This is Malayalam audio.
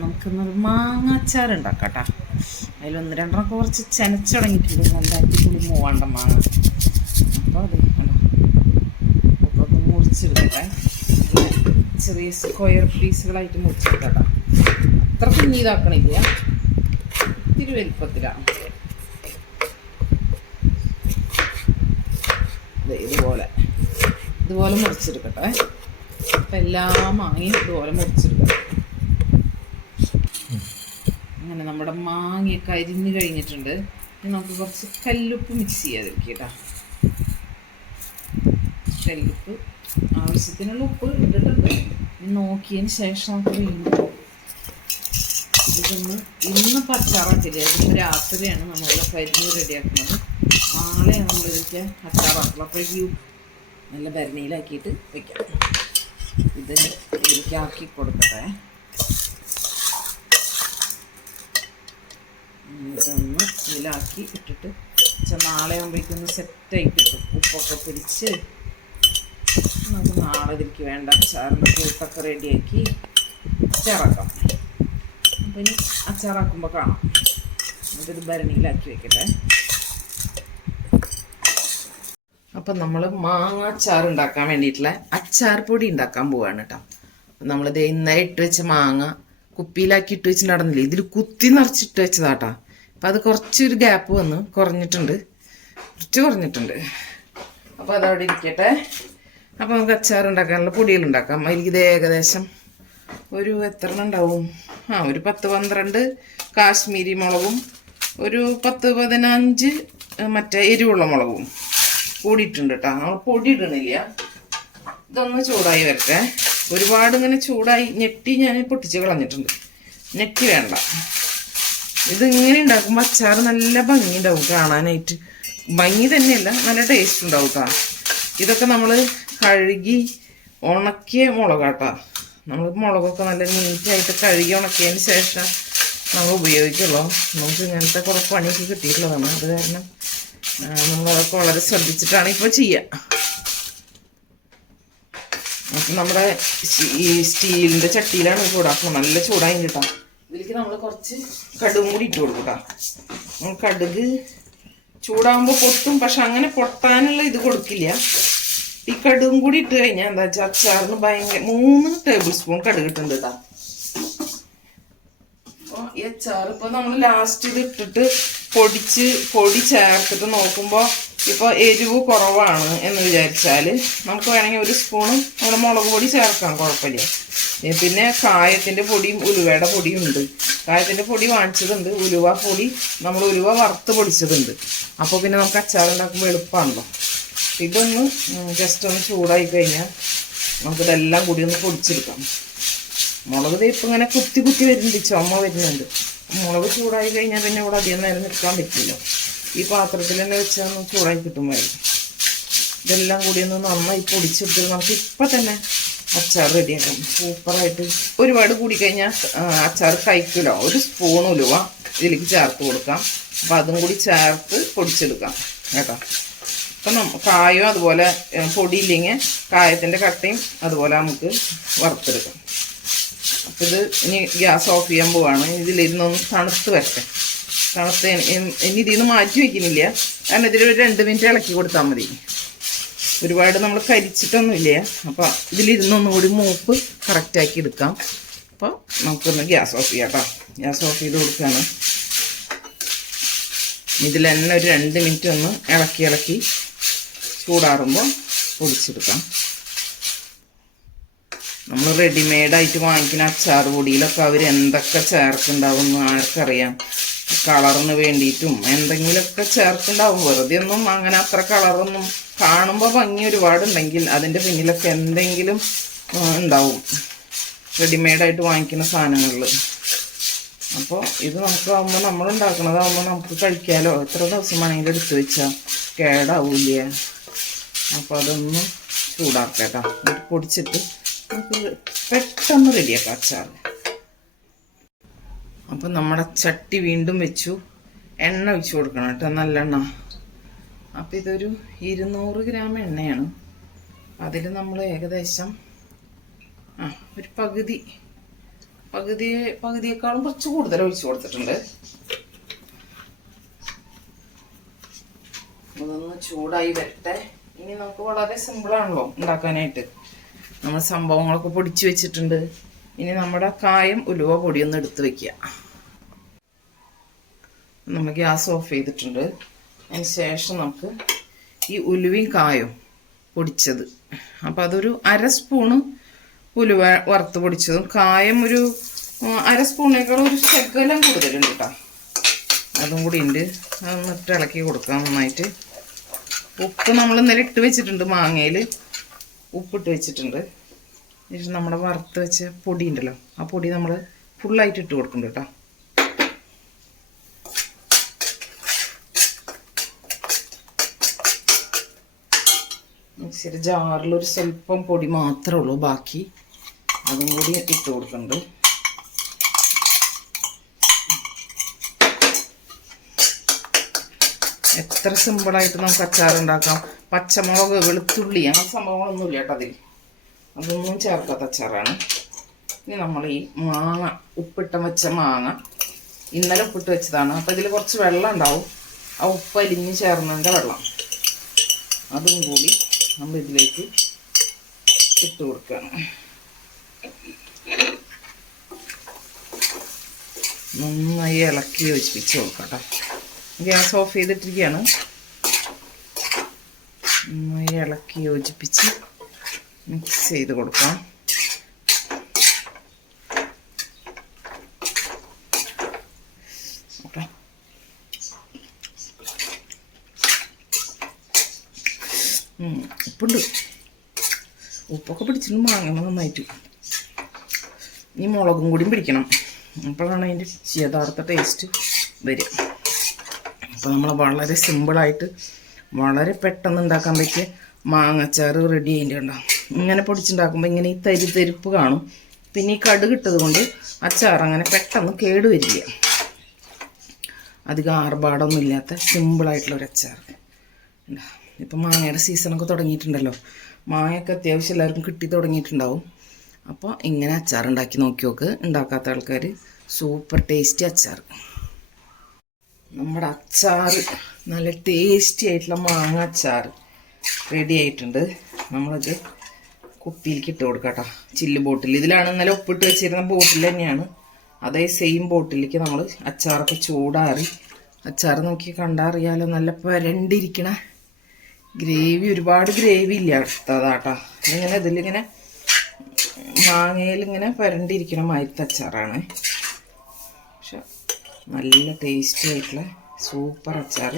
നമുക്കിന്ന് മാങ്ങ അച്ചാർ ഉണ്ടാക്കാം കേട്ടോ അതിൽ ഒന്ന് രണ്ടെണ്ണം കുറച്ച് ചെനച്ച് തുടങ്ങിയിട്ടുണ്ട് നല്ല അടിപൊളി മൂവാണ്ട മാങ്ങ. അപ്പോൾ അത് അപ്പോൾ അത് മുറിച്ചെടുക്കട്ടെ ചെറിയ സ്ക്വയർ പീസുകളായിട്ട് മുറിച്ചെടുക്കട്ടോ അത്ര കുഞ്ഞിതാക്കണില്ല ഇത്തിരി വലിപ്പത്തിലാണ് ഇതുപോലെ. ഇതുപോലെ മുറിച്ചെടുക്കട്ടെ. അപ്പം എല്ലാ മാങ്ങയും ഇതുപോലെ മുറിച്ചെടുക്കട്ടെ അങ്ങനെ നമ്മുടെ മാങ്ങയൊക്കെ അരിഞ്ഞ് കഴിഞ്ഞിട്ടുണ്ട്. ഇനി നമുക്ക് കുറച്ച് കല്ലുപ്പ് മിക്സ് ചെയ്യാതിരിക്കും കേട്ടോ. കല്ലുപ്പ് ആവശ്യത്തിനുള്ള ഉപ്പ് ഇട്ടിട്ടുണ്ട്. ഇനി നോക്കിയതിന് ശേഷം വീണ്ടും ഇതൊന്ന് ഇന്ന് പച്ചാറാക്കില്ല. ഇന്ന് രാത്രിയാണ് നമ്മളിവിടെ കരിഞ്ഞ് റെഡിയാക്കുന്നത്. നാളെ നമ്മൾ നമ്മളിതൊക്കെ അച്ചാറാക്കുള്ളൂ അപ്പോഴേക്കും നല്ല ഭരണിയിലാക്കിയിട്ട് വെക്കാം. ഇത് ഇതിലേക്ക് ആക്കി കൊടുക്കട്ടെ ഇതൊന്ന് ഇതിലാക്കി ഇട്ടിട്ട് വെച്ചാൽ നാളെ ആകുമ്പോഴേക്കൊന്ന് സെറ്റായി കിട്ടും ഉപ്പൊക്കെ പിടിച്ച് നമുക്ക് നാളെ ഇതിലേക്ക് വേണ്ട അച്ചാറിന്റെ കൂട്ടൊക്കെ റെഡിയാക്കി അച്ചാറാക്കാം. അപ്പം ഇനി അച്ചാറാക്കുമ്പോൾ കാണാം. എന്നിട്ടിത് ഭരണിയിലാക്കി വെക്കട്ടെ. അപ്പം നമ്മൾ മാങ്ങ അച്ചാർ ഉണ്ടാക്കാൻ വേണ്ടിയിട്ടുള്ള അച്ചാർ പൊടി ഉണ്ടാക്കാൻ പോവാണ് കേട്ടോ നമ്മളിത് ഇന്നായി ഇട്ട് വെച്ച മാങ്ങ കുപ്പിയിലാക്കി ഇട്ട് വെച്ച് നടന്നില്ലേ? ഇതിൽ കുത്തി നിറച്ചിട്ട് വെച്ചതാട്ടാ അപ്പം അത് കുറച്ചൊരു ഗ്യാപ്പ് വന്നു. കുറഞ്ഞിട്ടുണ്ട്. കുറച്ച് കുറഞ്ഞിട്ടുണ്ട്. അപ്പോൾ അതവിടെ ഇരിക്കട്ടെ. അപ്പോൾ നമുക്ക് അച്ചാർ ഉണ്ടാക്കാനുള്ള പൊടികൾ ഉണ്ടാക്കാം. അതിലേക്ക് ഏകദേശം ഒരു എത്ര ഉണ്ടാവും? ആ ഒരു പത്ത് പന്ത്രണ്ട് കാശ്മീരി മുളകും ഒരു പത്ത് പതിനഞ്ച് മറ്റേ എരിവുള്ള മുളകും കൂടിയിട്ടുണ്ട് കേട്ടോ. നമ്മൾ പൊടി ഇടണില്ല. ഇതൊന്ന് ചൂടായി വരട്ടെ. ഒരുപാട് ഇങ്ങനെ ചൂടായി ഞെട്ടി ഞാൻ പൊട്ടിച്ച് കളഞ്ഞിട്ടുണ്ട്. ഞെട്ടി വേണ്ട. ഇതിങ്ങനെ ഉണ്ടാക്കുമ്പോൾ അച്ചാർ നല്ല ഭംഗി ഉണ്ടാവും കാണാനായിട്ട്. ഭംഗി തന്നെയല്ല നല്ല ടേസ്റ്റ് ഉണ്ടാവും കേട്ടോ ഇതൊക്കെ നമ്മൾ കഴുകി ഉണക്കിയ മുളകാട്ടാ. നമ്മൾ മുളകൊക്കെ നല്ല നീറ്റായിട്ട് കഴുകി ഉണക്കിയതിന് ശേഷം നമ്മൾ ഉപയോഗിക്കുള്ളൂ. നമുക്ക് ഇങ്ങനത്തെ കുറേ പണിയൊക്കെ കിട്ടിയിട്ടുള്ളതാണ്. അത് കാരണം നമ്മളതൊക്കെ വളരെ ശ്രദ്ധിച്ചിട്ടാണ് ഇപ്പോൾ ചെയ്യുക അപ്പം നമ്മുടെ ഈ സ്റ്റീലിന്റെ ചട്ടിയിലാണ് ചൂടാക്കുന്നത്. നല്ല ചൂടായി കിട്ടാം ഇതിലേക്ക് നമ്മൾ കുറച്ച് കടുകും കൂടി ഇട്ട് കൊടുക്കും കേട്ടോ നമ്മൾ കടുക് ചൂടാകുമ്പോൾ പൊട്ടും പക്ഷെ അങ്ങനെ പൊട്ടാനുള്ള ഇത് കൊടുക്കില്ല. ഈ കടുകും കൂടി ഇട്ട് കഴിഞ്ഞാൽ എന്താ വെച്ചാൽ അച്ചാറിന് ഭയങ്കര മൂന്ന് ടേബിൾ സ്പൂൺ കടുക് ഇട്ടുണ്ട് കേട്ടോ ഈ അച്ചാർ ഇപ്പോൾ നമ്മൾ ലാസ്റ്റ് ഇത് ഇട്ടിട്ട് പൊടിച്ച് പൊടി ചേർത്തിട്ട് നോക്കുമ്പോൾ ഇപ്പോൾ എരിവ് കുറവാണ് എന്ന് വിചാരിച്ചാൽ നമുക്ക് വേണമെങ്കിൽ ഒരു സ്പൂണും നമ്മുടെ മുളക് പൊടി ചേർക്കാം കുഴപ്പമില്ല. പിന്നെ കായത്തിന്റെ പൊടിയും ഉലുവയുടെ പൊടിയും ഉണ്ട്. കായത്തിന്റെ പൊടി വാങ്ങിച്ചതുണ്ട്. ഉലുവ പൊടി നമ്മൾ ഉലുവ വറുത്ത് പൊടിച്ചതുണ്ട്. അപ്പോൾ പിന്നെ നമുക്ക് അച്ചാർ ഉണ്ടാക്കുമ്പോൾ എളുപ്പമാണല്ലോ ഇതൊന്ന് ജസ്റ്റ് ഒന്ന് ചൂടായി കഴിഞ്ഞാൽ നമുക്കിതെല്ലാം കൂടി ഒന്ന് പൊടിച്ചെടുക്കാം. മുളക് തേപ്പ് ഇങ്ങനെ കുത്തി കുത്തി വരുന്നുണ്ട് ചുമ വരുന്നുണ്ട്. മുളക് ചൂടായി കഴിഞ്ഞാൽ പിന്നെ ഇവിടെ അധികം നേരം നിൽക്കാൻ പറ്റില്ല. ഈ പാത്രത്തിൽ തന്നെ വെച്ചാൽ ചൂടായി കിട്ടുമായിരുന്നു ഇതെല്ലാം കൂടി ഒന്ന് നന്നായി പൊടിച്ചെടുത്ത് നമുക്ക് ഇപ്പം തന്നെ അച്ചാർ റെഡിയാക്കാം. സൂപ്പറായിട്ട് ഒരുപാട് കൂടി കഴിഞ്ഞാൽ അച്ചാർ കഴിക്കില്ല ഒരു സ്പൂൺ ഉലുവ ഇതിലേക്ക് ചേർത്ത് കൊടുക്കാം. അപ്പം അതും കൂടി ചേർത്ത് പൊടിച്ചെടുക്കാം. കേട്ടോ? അപ്പം നമ്മ കായം അതുപോലെ പൊടിയില്ലെങ്കിൽ കായത്തിന്റെ കട്ടയും അതുപോലെ നമുക്ക് വറുത്തെടുക്കാം. അപ്പോൾ ഇത് ഇനി ഗ്യാസ് ഓഫ് ചെയ്യാൻ പോവാണ്. ഇതിലിരുന്നൊന്ന് തണുത്ത് വരട്ടെ. തണുത്ത് ഇനി ഇതിൽ നിന്ന് മാറ്റി വയ്ക്കുന്നില്ല. കാരണം ഒരു രണ്ട് മിനിറ്റ് ഇളക്കി കൊടുത്താൽ മതി. ഒരുപാട് നമ്മൾ കരിച്ചിട്ടൊന്നുമില്ല. അപ്പോൾ ഇതിലിരുന്നൊന്നും കൂടി മൂപ്പ് കറക്റ്റാക്കി എടുക്കാം. അപ്പോൾ നമുക്കൊന്ന് ഗ്യാസ് ഓഫ് ചെയ്യാം കേട്ടോ. ഗ്യാസ് ഓഫ് ചെയ്ത് കൊടുക്കുകയാണ്. ഇതിൽ തന്നെ ഒരു രണ്ട് മിനിറ്റ് ഒന്ന് ഇളക്കി ഇളക്കി ചൂടാറുമ്പോൾ പൊടിച്ചെടുക്കാം. നമ്മൾ റെഡിമെയ്ഡായിട്ട് വാങ്ങിക്കുന്ന അച്ചാർ പൊടിയിലൊക്കെ അവർ എന്തൊക്കെ ചേർക്കുന്നുണ്ടാവും എന്ന് ആർക്കറിയാം. കളറിന് വേണ്ടിയിട്ടും എന്തെങ്കിലുമൊക്കെ ചേർത്തുണ്ടാവും വെറുതെ ഒന്നും അങ്ങനെ അത്ര കളറൊന്നും കാണുമ്പോൾ ഭംഗി ഒരുപാടുണ്ടെങ്കിൽ അതിന്റെ പിന്നിലൊക്കെ എന്തെങ്കിലും ഉണ്ടാവും. റെഡിമെയ്ഡായിട്ട് വാങ്ങിക്കുന്ന സാധനങ്ങളിൽ അപ്പോൾ ഇത് നമുക്കാവുമ്പോൾ നമ്മൾ ഉണ്ടാക്കുന്നതാകുമ്പോൾ നമുക്ക് കഴിക്കാലോ. എത്ര ദിവസം വേണമെങ്കിലും എടുത്ത് വെച്ചാൽ കേടാവൂല അപ്പോൾ അതൊന്ന് ചൂടാക്കാം കേട്ടോ പൊടിച്ചിട്ട് നമുക്ക് പെട്ടെന്ന് റെഡിയാക്കാം അച്ചാർ അപ്പം നമ്മുടെ ചട്ടി വീണ്ടും വെച്ചു. എണ്ണ ഒഴിച്ചു കൊടുക്കണം കേട്ടോ നല്ലെണ്ണ. അപ്പം ഇതൊരു ഇരുന്നൂറ് ഗ്രാം എണ്ണയാണ്. അതിൽ നമ്മൾ ഏകദേശം ആ ഒരു പകുതി പകുതി പകുതിയേക്കാളും കുറച്ച് കൂടുതൽ ഒഴിച്ച് കൊടുത്തിട്ടുണ്ട്. അതൊന്ന് ചൂടായി വരട്ടെ. ഇനി നമുക്ക് വളരെ സിമ്പിളാണല്ലോ ഉണ്ടാക്കാനായിട്ട്. നമ്മൾ സംഭവങ്ങളൊക്കെ പൊടിച്ചു വെച്ചിട്ടുണ്ട്. ഇനി നമ്മുടെ കായം ഉലുവ പൊടിയൊന്ന് എടുത്ത് വെക്കുക. നമ്മൾ ഗ്യാസ് ഓഫ് ചെയ്തിട്ടുണ്ട്. അതിന് ശേഷം നമുക്ക് ഈ ഉലുവയും കായും പൊടിച്ചത്. അപ്പം അതൊരു അര സ്പൂണ് ഉലുവ വറുത്ത് പൊടിച്ചതും കായം ഒരു അര സ്പൂണേക്കാളും ഒരു ശകലം കൂടുതലുണ്ട് കേട്ടോ. അതും കൂടി ഉണ്ട്. അതൊന്നിട്ട് ഇളക്കി കൊടുക്കാം നന്നായിട്ട്. ഉപ്പ് നമ്മൾ ഇന്നലെ ഇട്ട് വെച്ചിട്ടുണ്ട് മാങ്ങയിൽ ഉപ്പിട്ട് വെച്ചിട്ടുണ്ട്. എന്നിട്ട് നമ്മുടെ വറുത്ത് വെച്ച പൊടി ഉണ്ടല്ലോ ആ പൊടി നമ്മൾ ഫുള്ളായിട്ട് ഇട്ട് കൊടുക്കുന്നുണ്ട് കേട്ടോ. ശരി ജാറിൽ ഒരു സ്വല്പം പൊടി മാത്രമേ ഉള്ളൂ ബാക്കി അതും കൂടി ഇട്ട് കൊടുക്കുന്നുണ്ട് എത്ര സിമ്പിളായിട്ട് നമുക്ക് അച്ചാർ ഉണ്ടാക്കാം പച്ചമുളക് വെളുത്തുള്ളി അങ്ങനെ സംഭവങ്ങളൊന്നുമില്ല കേട്ടോ അതിൽ അതൊന്നും ചേർക്കാത്ത അച്ചാറാണ്. ഇനി നമ്മൾ ഈ മാങ്ങ ഉപ്പിട്ട വെച്ച മാങ്ങ. ഇന്നലെ ഉപ്പിട്ട് വെച്ചതാണ്. അപ്പോൾ ഇതിൽ കുറച്ച് വെള്ളം ഉണ്ടാവും. ആ ഉപ്പ് അലിഞ്ഞ് ചേർന്നതിന്റെ വെള്ളം. അതും കൂടി നമ്മൾ ഇതിലേക്ക് ഇട്ട് കൊടുക്കുകയാണ് നന്നായി ഇളക്കി യോജിപ്പിച്ച് കൊടുക്കാം ഗ്യാസ് ഓഫ് ചെയ്തിട്ടിരിക്കുകയാണ്. നന്നായി ഇളക്കി യോജിപ്പിച്ച് മിക്സ് ചെയ്ത് കൊടുക്കാം. ഉപ്പുണ്ട്. ഉപ്പൊക്കെ പിടിച്ചിട്ട് മാങ്ങണം നന്നായിട്ട് ഈ മുളകും കൂടിയും പിടിക്കണം. അപ്പോഴാണ് അതിന്റെ യഥാർത്ഥ ടേസ്റ്റ് വരിക. അപ്പോൾ നമ്മൾ വളരെ സിമ്പിളായിട്ട് വളരെ പെട്ടെന്ന് ഉണ്ടാക്കാൻ പറ്റിയ മാങ്ങച്ചാറ് റെഡി ചെയ്യേണ്ടി ഉണ്ടാവും ഇങ്ങനെ പൊടിച്ചുണ്ടാക്കുമ്പോൾ ഇങ്ങനെ ഈ തരി തരിപ്പ് കാണും. പിന്നെ ഈ കടു കിട്ടത് കൊണ്ട് അച്ചാർ അങ്ങനെ പെട്ടെന്ന് കേടുവരില്ല അധികം ആർഭാടൊന്നും ഇല്ലാത്ത സിമ്പിളായിട്ടുള്ള ഒരു അച്ചാർ. ഇപ്പം മാങ്ങയുടെ സീസണൊക്കെ തുടങ്ങിയിട്ടുണ്ടല്ലോ. മാങ്ങയൊക്കെ അത്യാവശ്യം എല്ലാവർക്കും കിട്ടി തുടങ്ങിയിട്ടുണ്ടാവും. അപ്പോൾ ഇങ്ങനെ അച്ചാർ ഉണ്ടാക്കി നോക്കി നോക്ക്. ഉണ്ടാക്കാത്ത ആൾക്കാർ സൂപ്പർ ടേസ്റ്റി അച്ചാർ. നമ്മുടെ അച്ചാർ നല്ല ടേസ്റ്റി ആയിട്ടുള്ള മാങ്ങ അച്ചാർ റെഡി ആയിട്ടുണ്ട്. നമ്മളത് കുപ്പിയിലേക്ക് ഇട്ട് കൊടുക്കാം ചില്ല് ബോട്ടിൽ ഇതിലാണ് ഇന്നലെ ഒപ്പിട്ട് വെച്ചിരുന്ന ബോട്ടിൽ തന്നെയാണ്. അതേ സെയിം ബോട്ടിലേക്ക് നമ്മൾ അച്ചാറൊക്കെ ചൂടാറി അച്ചാർ നോക്കി കണ്ടാൽ അറിയാലോ നല്ല പരണ്ടിരിക്കണ ഗ്രേവി ഒരുപാട് ഗ്രേവി ഇല്ല അടുത്തതാട്ടാ. ഇങ്ങനെ ഇതിലിങ്ങനെ മാങ്ങയിൽ ഇങ്ങനെ പരണ്ടിരിക്കണ മാതിരത്തെ അച്ചാറാണ്. പക്ഷെ നല്ല ടേസ്റ്റി ആയിട്ടുള്ള സൂപ്പർ അച്ചാർ